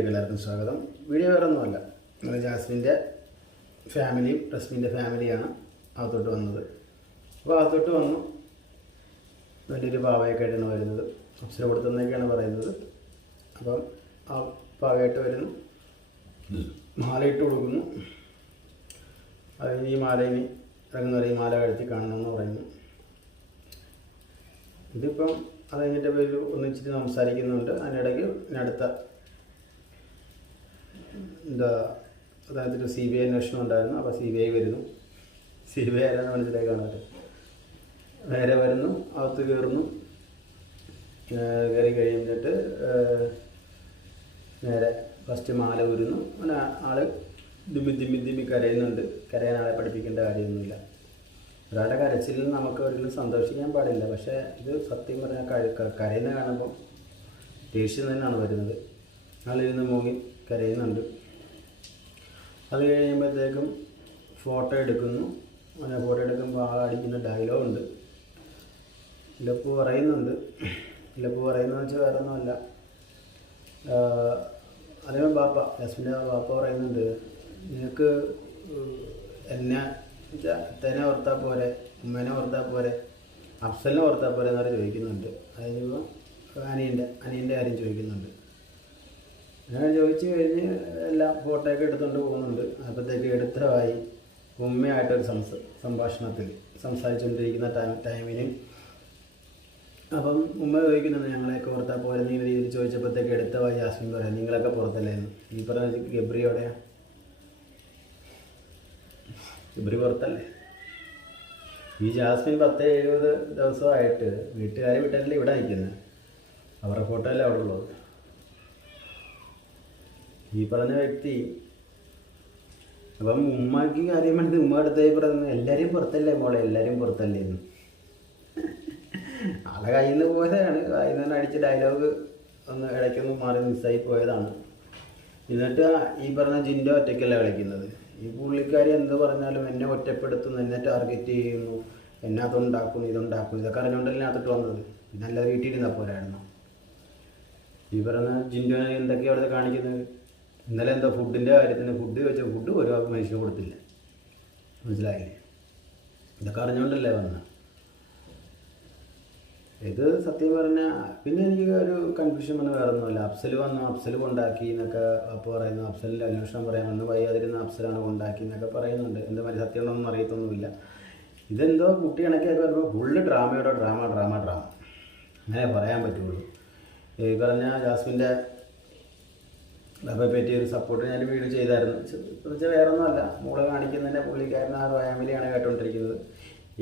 വീഡിയോയിലേക്ക് എല്ലാവർക്കും സ്വാഗതം. വീഡിയോ വേറെ ഒന്നുമല്ല, നമ്മൾ ജാസ്മിൻ്റെ ഫാമിലിയും റസ്മിൻ്റെ ഫാമിലിയാണ് അകത്തോട്ട് വന്നത്. അപ്പോൾ അകത്തോട്ട് വന്നു വലിയൊരു പാവയൊക്കെ ആയിട്ടാണ് വരുന്നത്. അപ്സര കൊടുത്തെന്നൊക്കെയാണ് പറയുന്നത്. അപ്പം ആ പാവയായിട്ട് വരുന്നു, മാലയിട്ട് കൊടുക്കുന്നു. അതിന് ഈ മാല ഇനി ഇറങ്ങുന്നവരെ ഈ മാല കഴുത്തി കാണണമെന്ന് പറയുന്നു. ഇതിപ്പം അത് കഴിഞ്ഞിട്ട് പേര് ഒന്നിച്ചിട്ട് സംസാരിക്കുന്നുണ്ട്. അതിനിടയ്ക്ക് അടുത്ത അതായത് CBI അന്വേഷണം ഉണ്ടായിരുന്നു. അപ്പോൾ CBI വരുന്നു. CBI ആരാണ് മനസ്സിലായി കാണാറ്. നേരെ വരുന്നു, അകത്ത് കയറുന്നു. കയറി കഴിഞ്ഞിട്ട് നേരെ ഫസ്റ്റ് മാല ഊരുന്നു. അങ്ങനെ ആള് ദിമ്മി കരയുന്നുണ്ട്. കരയാൻ ആളെ പഠിപ്പിക്കേണ്ട കാര്യമൊന്നുമില്ല. ഒരാളുടെ കരച്ചിലിൽ നമുക്ക് ഒരിക്കലും സന്തോഷിക്കാൻ പാടില്ല. പക്ഷേ ഇത് സത്യം പറഞ്ഞാൽ കരയുന്ന കാണുമ്പോൾ ദേഷ്യം തന്നെയാണ് വരുന്നത്. ആളിരുന്ന് മൂങ്ങി കരയുന്നുണ്ട്. അത് കഴിയുമ്പോഴത്തേക്കും ഫോട്ടോ എടുക്കുന്നു. അങ്ങനെ ഫോട്ടോ എടുക്കുമ്പോൾ അടിക്കുന്ന ഡയലോഗുണ്ട്. ലപ്പു പറയുന്നുണ്ട്. ലപ്പു പറയുന്നതെന്ന് വെച്ചാൽ വേറെ ഒന്നുമല്ല. അതേപോലെ ജാസ്മിൻ്റെ ബാപ്പ പറയുന്നുണ്ട്, നിനക്ക് എന്നെ അത്തേനെ ഓർത്താൽ പോരെ, ഉമ്മേനെ ഓർത്താൽ പോരെ, അഫ്സലിനെ ഓർത്താൽ പോരെ എന്നവരെ ചോദിക്കുന്നുണ്ട്. അതിനിപ്പോൾ അനിയൻ്റെ കാര്യം ചോദിക്കുന്നുണ്ട്. അങ്ങനെ ചോദിച്ചു കഴിഞ്ഞ് എല്ലാം ഫോട്ടോയൊക്കെ എടുത്തുകൊണ്ട് പോകുന്നുണ്ട്. അപ്പോഴത്തേക്ക് എടുത്തതായി ഉമ്മയായിട്ടൊരു സംഭാഷണത്തിൽ സംസാരിച്ചുകൊണ്ടിരിക്കുന്ന ടൈമിന് അപ്പം ഉമ്മ ചോദിക്കുന്നുണ്ട്, ഞങ്ങളെയൊക്കെ ഓർത്താൽ പോലെ നീ രീതിയിൽ ചോദിച്ചപ്പോഴത്തേക്ക് എടുത്തവായി ജാസ്മിൻ പറയാം, നിങ്ങളൊക്കെ പുറത്തല്ലേ എന്ന്. ഈ പറഞ്ഞ ഗബ്രി എവിടെയാണ്? ഗബ്രി പുറത്തല്ലേ? ഈ ജാസ്മിൻ 10-70 ദിവസമായിട്ട് വീട്ടുകാരെ വിട്ടല്ലേ ഇവിടെ നിൽക്കുന്നത്. അവരുടെ ഫോട്ടോ അല്ലേ അവിടെ ഉള്ളത്. ഈ പറഞ്ഞ വ്യക്തി അപ്പം ഉമ്മക്ക് കാര്യം വേണ്ടത് ഉമ്മ അടുത്തായി പറയുന്നത്, എല്ലാവരെയും പുറത്തല്ലേ മോളെ, എല്ലാവരും പുറത്തല്ലേ എന്ന്. ആളെ കയ്യിൽ നിന്ന് പോയതാണ്. കയ്യിൽ നിന്ന് അടിച്ച ഡയലോഗ് ഒന്ന് ഇടയ്ക്കൊന്ന് മാറി മിസ്സായി പോയതാണ്. എന്നിട്ട് ഈ പറഞ്ഞ ജിൻ്റെ ഒറ്റയ്ക്കല്ല കളിക്കുന്നത്. ഈ പുള്ളിക്കാരി എന്ത് പറഞ്ഞാലും എന്നെ ഒറ്റപ്പെടുത്തുന്നു, എന്നെ ടാർഗറ്റ് ചെയ്യുന്നു, എന്നെ അതുണ്ടാക്കുന്നു ഇതുണ്ടാക്കുന്നു. ഇതൊക്കെ അറിഞ്ഞുകൊണ്ടല്ലേ അകത്തോട്ട് വന്നത്. പിന്നെ അല്ലാതെ വീട്ടിലിരുന്നാൽ പോരായിരുന്നു. ഈ പറഞ്ഞ ജിൻ്റെ എന്തൊക്കെയാണ് അവിടെ കാണിക്കുന്നത്. ഇന്നലെ എന്തോ ഫുഡിൻ്റെ കാര്യത്തിന് ഫുഡ് വെച്ച ഫുഡ് ഓരോ മനുഷ്യന് കൊടുത്തില്ല. മനസ്സിലായില്ലേ? ഇതൊക്കെ അറിഞ്ഞുകൊണ്ടല്ലേ വന്നത്. ഇത് സത്യം പറഞ്ഞാൽ പിന്നെ എനിക്ക് ഒരു കൺഫ്യൂഷൻ വന്ന് വേറെ ഒന്നുമല്ല. അഫ്സൽ വന്നു, അഫ്സൽ കൊണ്ടാക്കി എന്നൊക്കെ അപ്പോൾ പറയുന്നു. അഫ്സലിൻ്റെ അന്വേഷണം പറയാമെന്ന് വയ്യാതിരുന്ന അഫ്സലാണ് കൊണ്ടാക്കി എന്നൊക്കെ പറയുന്നുണ്ട്. എന്താ പറയുക, സത്യമാണോന്നും അറിയത്തൊന്നുമില്ല. ഇതെന്തോ കുട്ടി കണക്കിയൊക്കെ വരുമ്പോൾ ഫുള്ള് ഡ്രാമയുടെ ഡ്രാമ അങ്ങനെ പറയാൻ പറ്റുള്ളൂ. ഈ പറഞ്ഞ ജാസ്മിൻ്റെ അവരെ പറ്റി ഒരു സപ്പോർട്ട് ഞാൻ വീഡിയോ ചെയ്തായിരുന്നു. വെച്ചാൽ വേറെ ഒന്നുമല്ല, മോളെ കാണിക്കുന്നതിൻ്റെ പുള്ളിക്കാരൻ ആ ഫാമിലിയാണ് കേട്ടോണ്ടിരിക്കുന്നത്.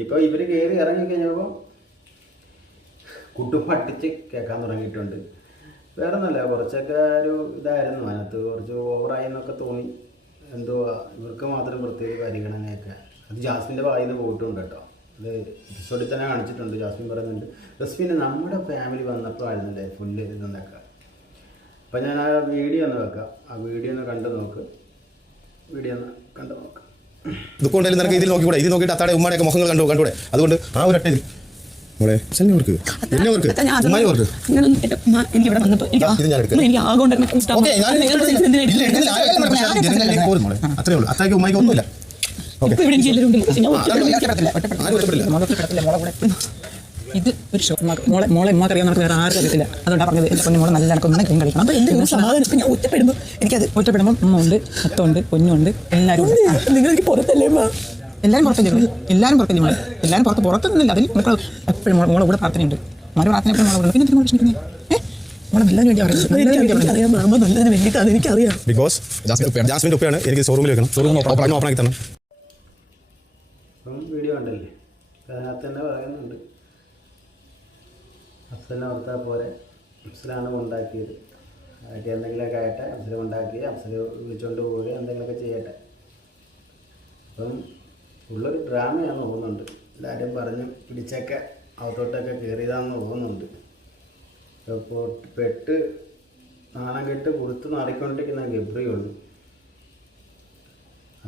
ഇപ്പോൾ ഇവർ കയറി ഇറങ്ങിക്കഴിഞ്ഞപ്പോൾ കുട്ടും പട്ടിച്ച് കേൾക്കാൻ തുടങ്ങിയിട്ടുണ്ട്. വേറെ ഒന്നുമല്ല, കുറച്ചൊക്കെ ഒരു ഇതായിരുന്നു അതിനകത്ത്, കുറച്ച് ഓവറായി എന്നൊക്കെ തോന്നി. എന്തോ ഇവർക്ക് മാത്രം പ്രത്യേക പരിഗണനയൊക്കെ അത് ജാസ്മിൻ്റെ വായിൽ നിന്ന് പോയിട്ടുണ്ട് കേട്ടോ. അത് എപ്പിസോഡിൽ തന്നെ കാണിച്ചിട്ടുണ്ട്. ജാസ്മിൻ പറയുന്നുണ്ട്, റസ്മിന് നമ്മുടെ ഫാമിലി വന്നപ്പോഴായിരുന്നല്ലേ ഫുള്ള് ഇതെന്നൊക്കെ. അപ്പം ഞാൻ ആ വീഡിയോ ഒന്ന് വെക്കാം. ആ വീഡിയോ ഒന്ന് കണ്ടു നോക്ക്. ഇതുകൊണ്ടെങ്കിലും നിനക്ക് ഇതിൽ നോക്കിക്കൂടെ? ഇത് നോക്കിയിട്ട് അത്താടെ ഉമ്മയുടെയൊക്കെ മുഖങ്ങൾ കണ്ടൂടെ? അതുകൊണ്ട് ആ ഒരു ഒറ്റ മോളെ എനിക്ക് അത്രേ ഉള്ളൂ. അത്രയ്ക്ക് ഉമ്മയ്ക്ക് ഒന്നുമില്ല. ഇത് ഒരു ഷോ മോളെ ഉമ്മക്ക് അറിയാൻ നമുക്ക് വേറെ ആർക്കും അറിയത്തില്ല. അതുകൊണ്ടാണ് പറഞ്ഞത് എൻ്റെ പൊന്നു മോളെ നല്ല കണക്കൊന്നും ഗെയിം കളിക്കണം. അപ്പോൾ എന്തെങ്കിലും സമാധാനം ഞാൻ ഒറ്റപ്പെടുമ്പോൾ ഉമ്മ ഉണ്ട്, അത്തുണ്ട്, കുഞ്ഞുണ്ട്, എല്ലാവരും ഉണ്ട്. നിങ്ങൾക്ക് പുറത്തല്ലേ? എല്ലാവരും പുറത്തല്ലേ? എല്ലാവരും മോളെ, എല്ലാവരും പുറത്തൊന്നുമില്ല. അതിന് നമുക്ക് എപ്പോഴും മോളെ കൂടെ പ്രാർത്ഥനയുണ്ട്. മോളെ പ്രാർത്ഥന എപ്പോഴും മോളെ പിന്നെ മോളെ വിഷമിക്കുന്നത് മോളെ നല്ലതിന് വേണ്ടി നല്ലതിന് വേണ്ടിയിട്ടാണ് എനിക്കറിയാം. ബിക്കോസ് ജാസ്മിൻ്റെ ഉപ്പയാണ് എനിക്ക് ഷോറൂമിൽ വെക്കണം. ഷോറൂം ഓപ്പൺ ആക്കി തരണം. വീഡിയോ ഉണ്ടല്ലേ, അതിനകത്ത് തന്നെ പറയുന്നുണ്ട്, അഫ്സലിനെ ഓർത്താൽ പോരെ, അഫ്സലാണ് ഉണ്ടാക്കിയത്. ആയിട്ട് എന്തെങ്കിലുമൊക്കെ ആയിട്ട് അഫ്സൽ ഉണ്ടാക്കി അഫ്സൽ വിളിച്ചുകൊണ്ട് പോവുക, എന്തെങ്കിലുമൊക്കെ ചെയ്യട്ടെ. അപ്പം ഉള്ളൊരു ഡ്രാമയാണെന്ന് തോന്നുന്നുണ്ട്. എല്ലാവരും പറഞ്ഞ് പിടിച്ചൊക്കെ അകത്തോട്ടൊക്കെ കയറിയതാണെന്ന് തോന്നുന്നുണ്ട്. അപ്പോൾ പെട്ട് നാണം കെട്ട് കൊടുത്ത് മാറിക്കൊണ്ടിരിക്കുന്ന ഗബ്രിയുള്ളൂ.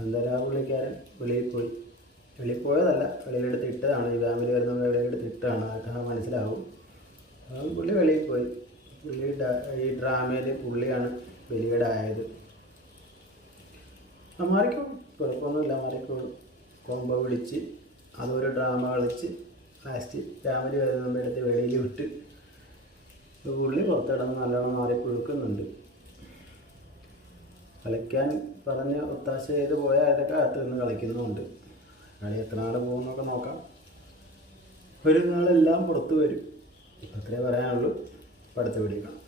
അന്തരാ പുള്ളിക്കാരൻ വെളിയിൽ പോയതല്ല, വെളിയിലെടുത്ത് ഇട്ടതാണ്. ഈ ഫാമിലി വരുന്ന വെളിയിലെടുത്ത് ഇട്ടതാണ്. അതൊക്കെ മനസ്സിലാവും. പുള്ളി വെളിയിൽ പോയി. പുള്ളി ഈ ഡ്രാമയിൽ പുള്ളിയാണ് വലിയടായത്. മാറിക്കോളും, കുഴപ്പമൊന്നുമില്ല, മാറിക്കോളും. കോമ്പോ വിളിച്ച് അതൊരു ഡ്രാമ കളിച്ച് ലാസ്റ്റ് ഫാമിലി വരുന്ന എടുത്ത് വെളിയിൽ വിട്ട് പുള്ളി പുറത്തിടന്ന് നല്ലോണം മാറി പുഴുക്കുന്നുണ്ട്. കളിക്കാൻ പറഞ്ഞ് ഒത്താശ ചെയ്ത് പോയാൽ അതൊക്കെ അകത്ത് നിന്ന് കളിക്കുന്നുമുണ്ട്. കളി എത്ര നാൾ പോകുന്നൊക്കെ നോക്കാം. ഒരു നാളെല്ലാം പുറത്ത് വരും. അത്രേ പറയാനുള്ളൂ. അടുത്ത വീഡിയോ കാണാം.